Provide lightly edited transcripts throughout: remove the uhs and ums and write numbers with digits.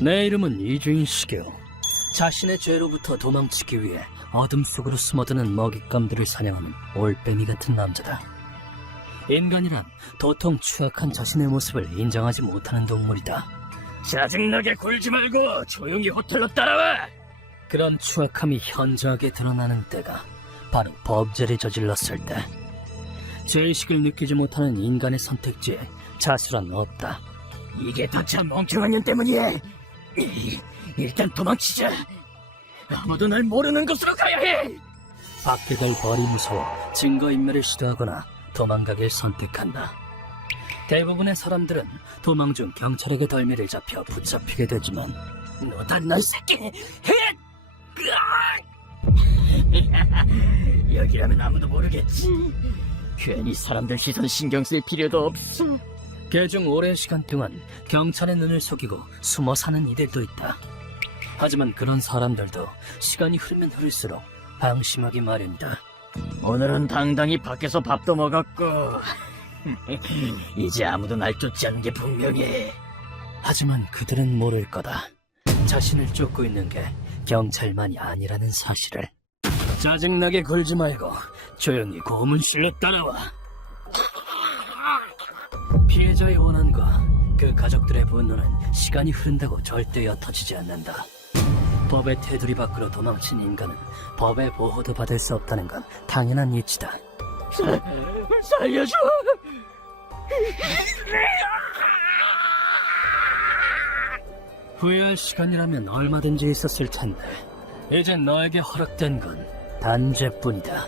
내 이름은 이주인식이요. 자신의 죄로부터 도망치기 위해 어둠 속으로 숨어드는 먹잇감들을 사냥하는 올빼미 같은 남자다. 인간이란 도통 추악한 자신의 모습을 인정하지 못하는 동물이다. 짜증나게 굴지 말고 조용히 호텔로 따라와! 그런 추악함이 현저하게 드러나는 때가 바로 범죄를 저질렀을 때. 죄의식을 느끼지 못하는 인간의 선택지에 자수란 없다. 이게 다 참 멍청한 년 때문이야. 일단 도망치자. 아무도 날 모르는 곳으로 가야 해. 밖에 갈 벌이 무서워 증거인멸을 시도하거나 도망가길 선택한다. 대부분의 사람들은 도망 중 경찰에게 덜미를 잡혀 붙잡히게 되지만 너다 날 새끼! 여기라면 아무도 모르겠지. 괜히 사람들 시선 신경 쓸 필요도 없어. 개중 오랜 시간 동안 경찰의 눈을 속이고 숨어 사는 이들도 있다. 하지만 그런 사람들도 시간이 흐르면 흐를수록 방심하기 마련이다. 오늘은 당당히 밖에서 밥도 먹었고 이제 아무도 날 쫓지 않는 게 분명해. 하지만 그들은 모를 거다. 자신을 쫓고 있는 게 경찰만이 아니라는 사실을. 짜증나게 굴지 말고 조용히 고문실로 따라와. 피해자의 원한과 그 가족들의 분노는 시간이 흐른다고 절대 옅어지지 않는다. 법의 테두리 밖으로 도망친 인간은 법의 보호도 받을 수 없다는 건 당연한 이치다. 살려줘! 후회할 시간이라면 얼마든지 있었을 텐데 이제 너에게 허락된 건 단죄뿐이다.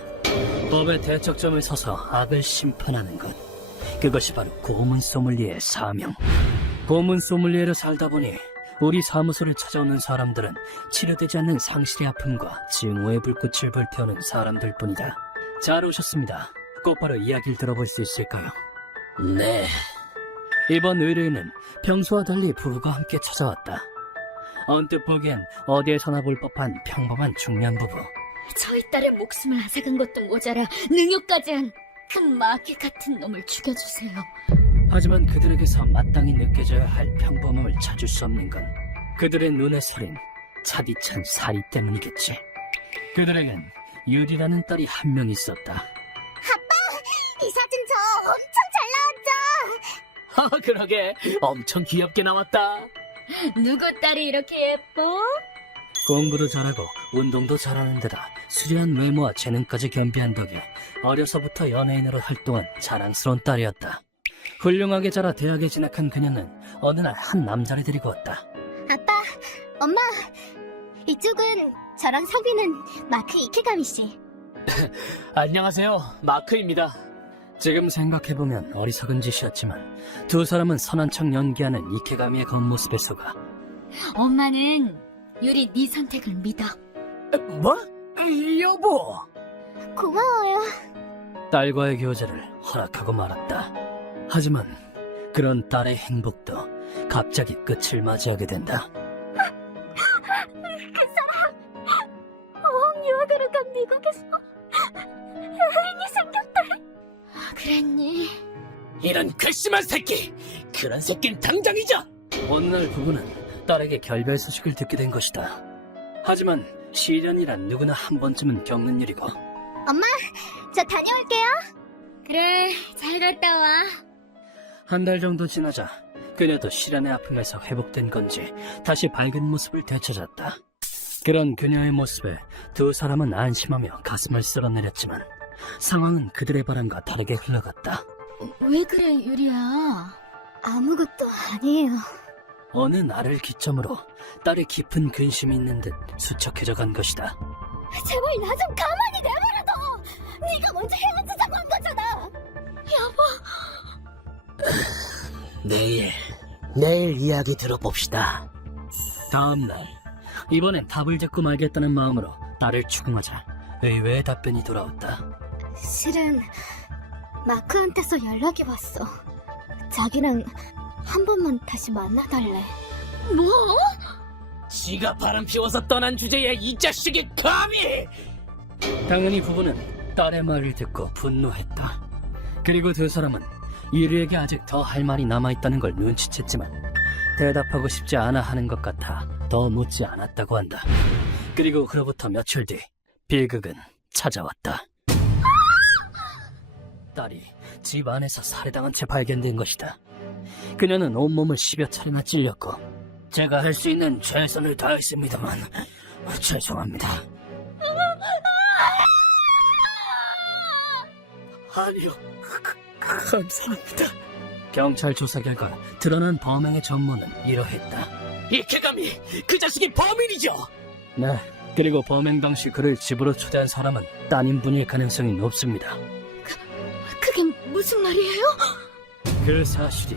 법의 대척점에 서서 악을 심판하는 것, 그것이 바로 고문 소믈리에의 사명. 고문 소믈리에로 살다 보니 우리 사무소를 찾아오는 사람들은 치료되지 않는 상실의 아픔과 증오의 불꽃을 불태우는 사람들뿐이다. 잘 오셨습니다. 곧바로 이야기를 들어볼 수 있을까요? 네. 이번 의뢰인은 평소와 달리 부부가 함께 찾아왔다. 언뜻 보기엔 어디에서나 볼 법한 평범한 중년 부부. 저희 딸의 목숨을 앗아간 것도 모자라 능욕까지 한 그 마귀 같은 놈을 죽여주세요. 하지만 그들에게서 마땅히 느껴져야 할 평범함을 찾을 수 없는 건 그들의 눈에 서린 차디찬 사리 때문이겠지. 그들에겐 유리라는 딸이 한 명 있었다. 아빠! 이 사진 저 엄청 잘 나왔죠? 그러게 엄청 귀엽게 나왔다. 누구 딸이 이렇게 예뻐? 공부도 잘하고 운동도 잘하는 데다 수려한 외모와 재능까지 겸비한 덕에 어려서부터 연예인으로 활동한 자랑스러운 딸이었다. 훌륭하게 자라 대학에 진학한 그녀는 어느 날 한 남자를 데리고 왔다. 아빠, 엄마, 이쪽은 저랑 성비는 마크 이케가미 씨. 안녕하세요, 마크입니다. 지금 생각해보면 어리석은 짓이었지만 두 사람은 선한 척 연기하는 이케가미의 겉모습에 속아. 엄마는 유리 네 선택을 믿어. 뭐? 여보! 고마워요. 딸과의 교제를 허락하고 말았다. 하지만 그런 딸의 행복도 갑자기 끝을 맞이하게 된다. 그 사람 유학으로 간 미국에서 애인이 생겼다. 그랬니? 이런 괘씸한 새끼! 그런 새끼는 당장 잊어! 어느 날 부부는 딸에게 결별 소식을 듣게 된 것이다. 하지만 시련이란 누구나 한 번쯤은 겪는 일이고. 엄마, 저 다녀올게요. 그래, 잘 갔다 와. 한 달 정도 지나자 그녀도 시련의 아픔에서 회복된 건지 다시 밝은 모습을 되찾았다. 그런 그녀의 모습에 두 사람은 안심하며 가슴을 쓸어내렸지만 상황은 그들의 바람과 다르게 흘러갔다. 왜 그래, 유리야? 아무것도 아니에요. 어느 날을 기점으로 딸의 깊은 근심이 있는 듯 수척해져 간 것이다. 제발 나 좀 가만히 내버려둬. 네가 먼저 헤어지자고 한 거잖아. 내일 이야기 들어봅시다. 다음날 이번엔 답을 듣고 말겠다는 마음으로 딸을 추궁하자 의외의 답변이 돌아왔다. 실은 마크한테서 연락이 왔어. 자기랑 한 번만 다시 만나달래. 뭐? 지가 바람 피워서 떠난 주제에 이 자식이 감히! 당연히 부부는 딸의 말을 듣고 분노했다. 그리고 두 사람은 이르에게 아직 더 할 말이 남아있다는 걸 눈치챘지만 대답하고 싶지 않아 하는 것 같아 더 묻지 않았다고 한다. 그리고 그로부터 며칠 뒤 빌극은 찾아왔다. 딸이 집 안에서 살해당한 채 발견된 것이다. 그녀는 온몸을 10여 차례나 찔렸고 제가 할 수 있는 최선을 다했습니다만 죄송합니다. 아니요, 감사합니다. 경찰 조사 결과 드러난 범행의 전모는 이러했다. 이케가미, 그 자식이 범인이죠? 네, 그리고 범행 당시 그를 집으로 초대한 사람은 따님분일 가능성이 높습니다. 그게 무슨 말이에요? 그 사실이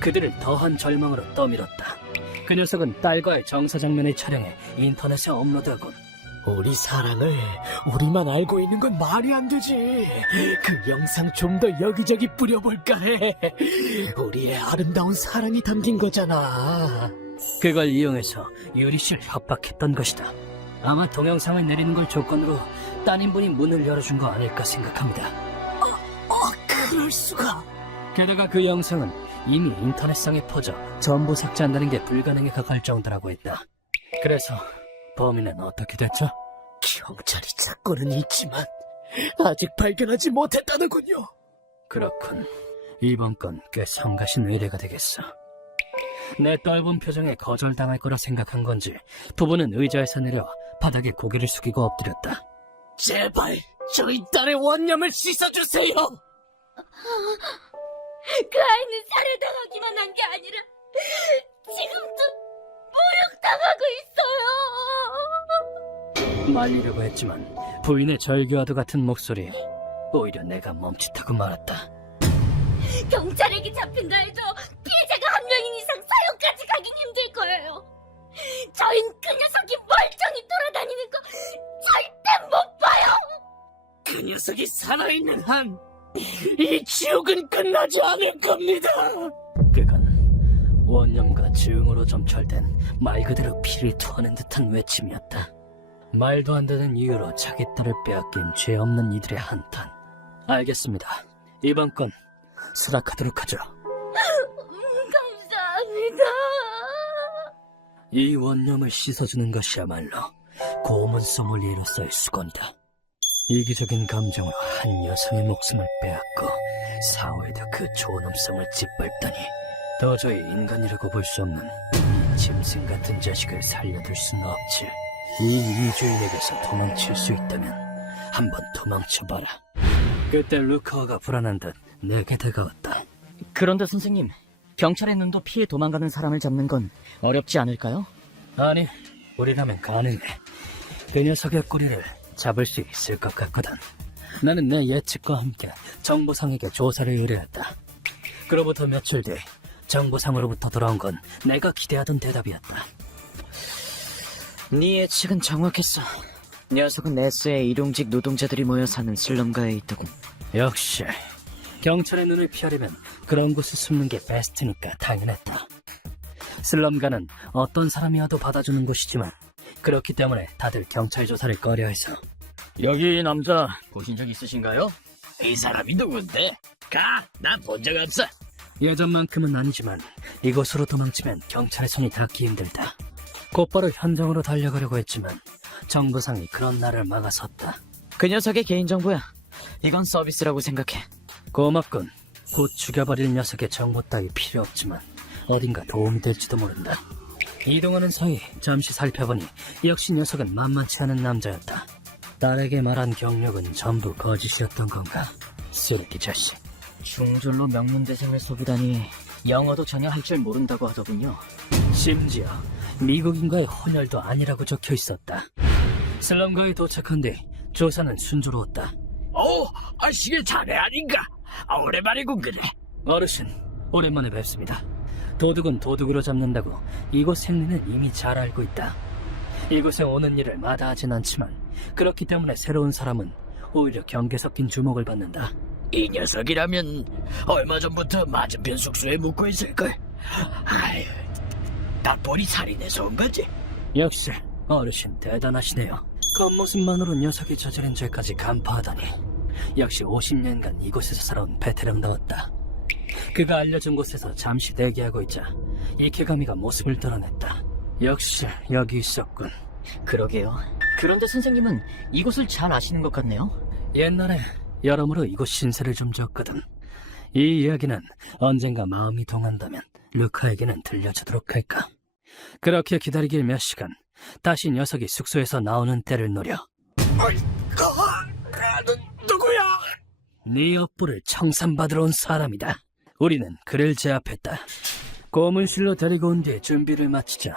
그들을 더한 절망으로 떠밀었다. 그 녀석은 딸과의 정서 장면을 촬영해 인터넷에 업로드하곤 우리 사랑을 우리만 알고 있는 건 말이 안 되지. 그 영상 좀 더 여기저기 뿌려볼까 해. 우리의 아름다운 사랑이 담긴 거잖아. 그걸 이용해서 유리 씨를 협박했던 것이다. 아마 동영상을 내리는 걸 조건으로 따님분이 문을 열어준 거 아닐까 생각합니다. 그럴 수가. 게다가 그 영상은 이미 인터넷상에 퍼져 전부 삭제한다는 게 불가능에 가까울 정도라고 했다. 그래서 범인은 어떻게 됐죠? 경찰이 사건은 있지만 아직 발견하지 못했다는군요. 그렇군. 이번 건 꽤 성가신 의뢰가 되겠어. 내 떫은 표정에 거절당할 거라 생각한 건지 부부는 의자에서 내려 바닥에 고개를 숙이고 엎드렸다. 제발 저희 딸의 원념을 씻어주세요. 그 아이는 살해당하기만 한 게 아니라 지금도 모욕당하고 있어요. 말리려고 했지만 부인의 절규와도 같은 목소리에 오히려 내가 멈칫하고 말았다. 경찰에게 잡힌다 해도 피해자가 한 명인 이상 사형까지 가긴 힘들 거예요. 저흰 그 녀석이 멀쩡히 돌아다니는 거 절대 못 봐요. 그 녀석이 살아있는 한 이 지옥은 끝나지 않을 겁니다. 그건 원념과 증오로 점철된 말 그대로 피를 토하는 듯한 외침이었다. 말도 안 되는 이유로 자기 딸을 빼앗긴 죄 없는 이들의 한탄. 알겠습니다. 이번 건 수락하도록 하죠. 감사합니다. 이 원념을 씻어주는 것이야말로 고문 소믈리에로서의 수건이다. 이기적인 감정으로 한 여성의 목숨을 빼앗고 사후에도 그 존엄성을 짓밟다니 도저히 인간이라고 볼 수 없는 이 짐승 같은 자식을 살려둘 수는 없지. 이 이주인에게서 도망칠 수 있다면 한번 도망쳐봐라. 그때 루카와가 불안한 듯 내게 다가왔다. 그런데 선생님, 경찰의 눈도 피해 도망가는 사람을 잡는 건 어렵지 않을까요? 아니, 우리라면 가능해. 그 녀석의 꼬리를 잡을 수 있을 것 같거든. 나는 내 예측과 함께 정보상에게 조사를 의뢰했다. 그로부터 며칠 뒤 정보상으로부터 돌아온 건 내가 기대하던 대답이었다. 네 예측은 정확했어. 녀석은 S의 일용직 노동자들이 모여 사는 슬럼가에 있다고. 역시 경찰의 눈을 피하려면 그런 곳을 숨는 게 베스트니까 당연했다. 슬럼가는 어떤 사람이 와도 받아주는 곳이지만 그렇기 때문에 다들 경찰 조사를 꺼려해서. 여기 이 남자 보신 적 있으신가요? 이 사람이 누군데? 난 본 적 없어. 예전만큼은 아니지만 이곳으로 도망치면 경찰의 손이 닿기 힘들다. 곧바로 현장으로 달려가려고 했지만 정부상이 그런 나를 막아섰다. 그 녀석의 개인정보야. 이건 서비스라고 생각해. 고맙군. 곧 죽여버릴 녀석의 정보 따위 필요 없지만 어딘가 도움이 될지도 모른다. 이동하는 사이 잠시 살펴보니 역시 녀석은 만만치 않은 남자였다. 딸에게 말한 경력은 전부 거짓이었던 건가? 쓰레기 자식. 중졸로 명문대생을 속이다니 영어도 전혀 할 줄 모른다고 하더군요. 심지어 미국인과의 혼혈도 아니라고 적혀 있었다. 슬럼가에 도착한 뒤 조사는 순조로웠다. 시계 자네 아닌가? 오랜만이군 그래. 어르신, 오랜만에 뵙습니다. 도둑은 도둑으로 잡는다고 이곳 생리는 이미 잘 알고 있다. 이곳에 오는 일을 마다하진 않지만 그렇기 때문에 새로운 사람은 오히려 경계 섞인 주목을 받는다. 이 녀석이라면 얼마 전부터 맞은편 숙소에 묵고 있을걸. 아유, 딱 보니 살인해서 온 거지. 역시 어르신 대단하시네요. 겉모습만으로 녀석이 저지른 죄까지 간파하다니. 역시 50년간 이곳에서 살아온 베테랑다웠다. 그가 알려준 곳에서 잠시 대기하고 있자 이케가미가 모습을 드러냈다. 역시 여기 있었군. 그러게요. 그런데 선생님은 이곳을 잘 아시는 것 같네요. 옛날에 여러모로 이곳 신세를 좀 졌거든. 이 이야기는 언젠가 마음이 동한다면 루카에게는 들려주도록 할까. 그렇게 기다리길 몇 시간, 다시 녀석이 숙소에서 나오는 때를 노려. 누구야? 네 업보를 청산받으러 온 사람이다. 우리는 그를 제압했다. 고문실로 데리고 온 뒤 준비를 마치자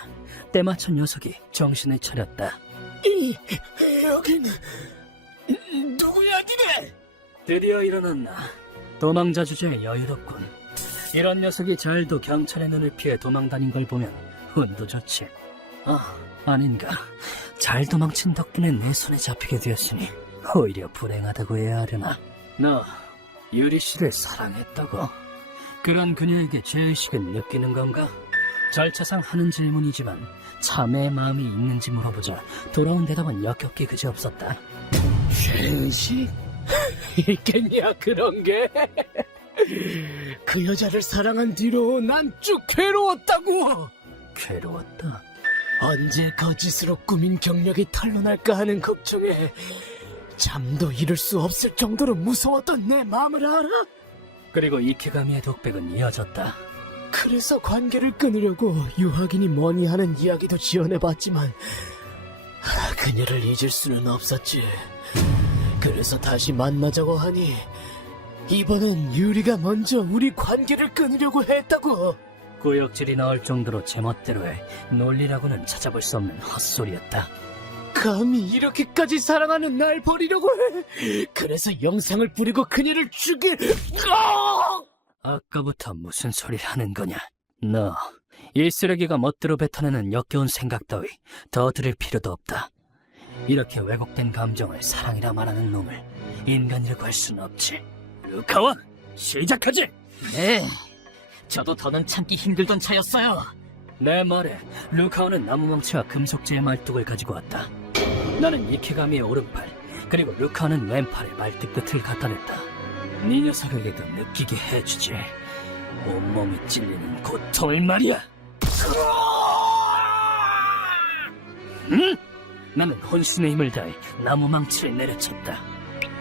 때마침 녀석이 정신을 차렸다. 여긴 누구야 니네? 드디어 일어났나. 도망자 주제에 여유롭군. 이런 녀석이 잘도 경찰의 눈을 피해 도망 다닌 걸 보면 운도 좋지. 아닌가. 잘 도망친 덕분에 내 손에 잡히게 되었으니 오히려 불행하다고 해야 하려나. 너 유리 씨를 사랑했다고. 그런 그녀에게 죄의식을 느끼는 건가? 절차상 하는 질문이지만 참회의 마음이 있는지 물어보자 돌아온 대답은 역겹게 그지없었다. 죄의식? 있겠냐 그런 게? 그 여자를 사랑한 뒤로 난 쭉 괴로웠다고. 괴로웠다. 언제 거짓으로 꾸민 경력이 탄로날까 하는 걱정에 잠도 이룰 수 없을 정도로 무서웠던 내 마음을 알아? 그리고 이케가미의 독백은 이어졌다. 그래서 관계를 끊으려고 유학이니 뭐니 하는 이야기도 지어내봤지만 그녀를 잊을 수는 없었지. 그래서 다시 만나자고 하니 이번엔 유리가 먼저 우리 관계를 끊으려고 했다고. 구역질이 나올 정도로 제멋대로의 논리라고는 찾아볼 수 없는 헛소리였다. 감히 이렇게까지 사랑하는 날 버리려고 해. 그래서 영상을 뿌리고 그녀를 죽일. 아까부터 무슨 소리를 하는 거냐? 너, 이 쓰레기가 멋대로 뱉어내는 역겨운 생각 따위 더 들을 필요도 없다. 이렇게 왜곡된 감정을 사랑이라 말하는 놈을 인간이라고 할 수는 없지. 루카와 시작하지! 네. 저도 더는 참기 힘들던 차였어요. 내 말에 루카와는 나무망치와 금속재의 말뚝을 가지고 왔다. 나는 이케가미의 오른팔, 그리고 루카와는 왼팔에 말뚝 끝을 갖다 냈다. 네 녀석에게도 느끼게 해주지. 온몸이 찔리는 고통을 말이야. 응? 나는 혼신의 힘을 다해 나무망치를 내려쳤다.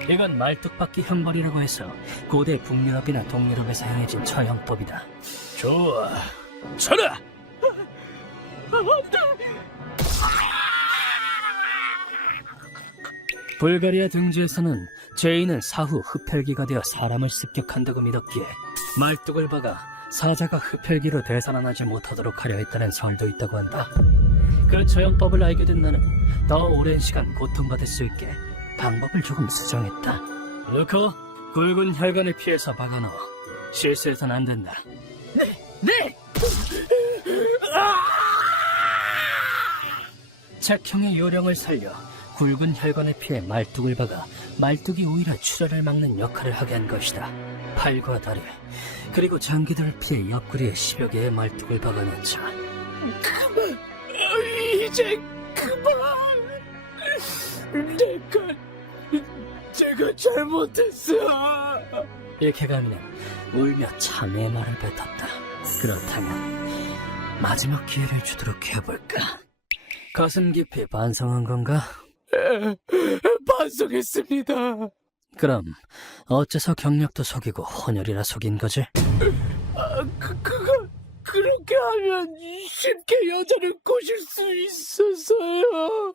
이건 말뚝박기 형벌이라고 해서 고대 북유럽이나 동유럽에서 행해진 처형법이다. 좋아, 쳐라! 불가리아 등지에서는 죄인은 사후 흡혈귀가 되어 사람을 습격한다고 믿었기에 말뚝을 박아 사자가 흡혈귀로 되살아나지 못하도록 하려 했다는 설도 있다고 한다. 그 처형법을 알게 된 나는 더 오랜 시간 고통받을 수 있게 방법을 조금 수정했다. 루커, 굵은 혈관을 피해서 박아넣어. 실수해선 안 된다. 네! 책형의 요령을 살려 굵은 혈관을 피해 말뚝을 박아 말뚝이 오히려 출혈을 막는 역할을 하게 한 것이다. 팔과 다리, 그리고 장기들을 피해 옆구리에 10여 개의 말뚝을 박아넣자. 그만! 이제 그만! 제가 잘못했어. 이케가미는 울며 참회의 말을 뱉었다. 그렇다면 마지막 기회를 주도록 해볼까? 가슴 깊이 반성한 건가? 반성했습니다. 그럼 어째서 경력도 속이고 혼혈이라 속인 거지? 그렇게 하면 쉽게 여자를 꼬실 수 있어서요.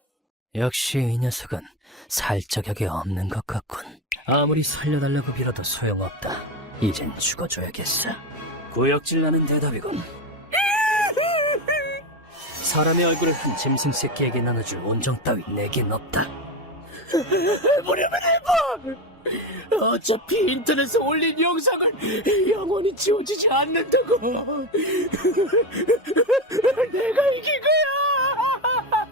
역시 이 녀석은 살적역이 없는 것 같군. 아무리 살려달라고 빌어도 소용없다. 이젠 죽어줘야겠어. 구역질 나는 대답이군. 사람의 얼굴을 한 짐승 새끼에게 나눠줄 온정 따위 내겐 없다. 해보려면 해봐. 어차피 인터넷에 올린 영상을 영원히 지워지지 않는다고. 내가 이긴 거야.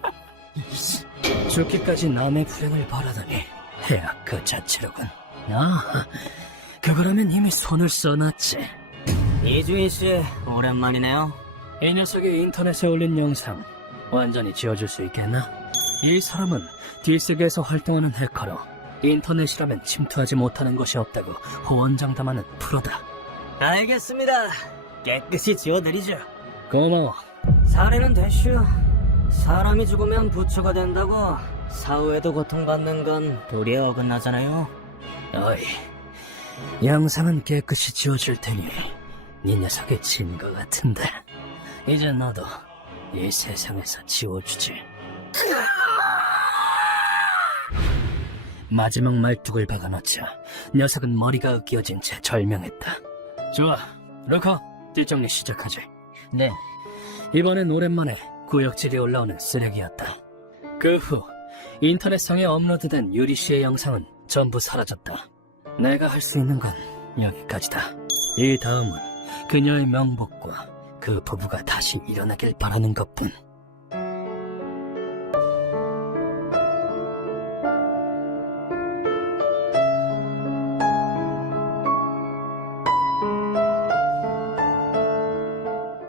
죽기까지 남의 불행을 바라다니 해악 그 자체로군. 그거라면 이미 손을 써놨지. 이주인 씨, 오랜만이네요. 이 녀석이 인터넷에 올린 영상 완전히 지워줄 수 있겠나? 이 사람은 뒷세계에서 활동하는 해커로 인터넷이라면 침투하지 못하는 것이 없다고 호언장담하는 프로다. 알겠습니다. 깨끗이 지워드리죠. 고마워. 살인은 대슈. 사람이 죽으면 부처가 된다고 사후에도 고통받는 건 도리에 어긋나잖아요. 어이, 영상은 깨끗이 지워줄 테니 네 녀석의 증거 같은데 이제 너도 이 세상에서 지워주지. 마지막 말뚝을 박아놓자 녀석은 머리가 으깨어진 채 절명했다. 좋아, 루커, 뒷정리 시작하지. 네. 이번엔 오랜만에 구역질이 올라오는 쓰레기였다. 그 후 인터넷상에 업로드된 유리 씨의 영상은 전부 사라졌다. 내가 할 수 있는 건 여기까지다. 이 다음은 그녀의 명복과 그 부부가 다시 일어나길 바라는 것뿐.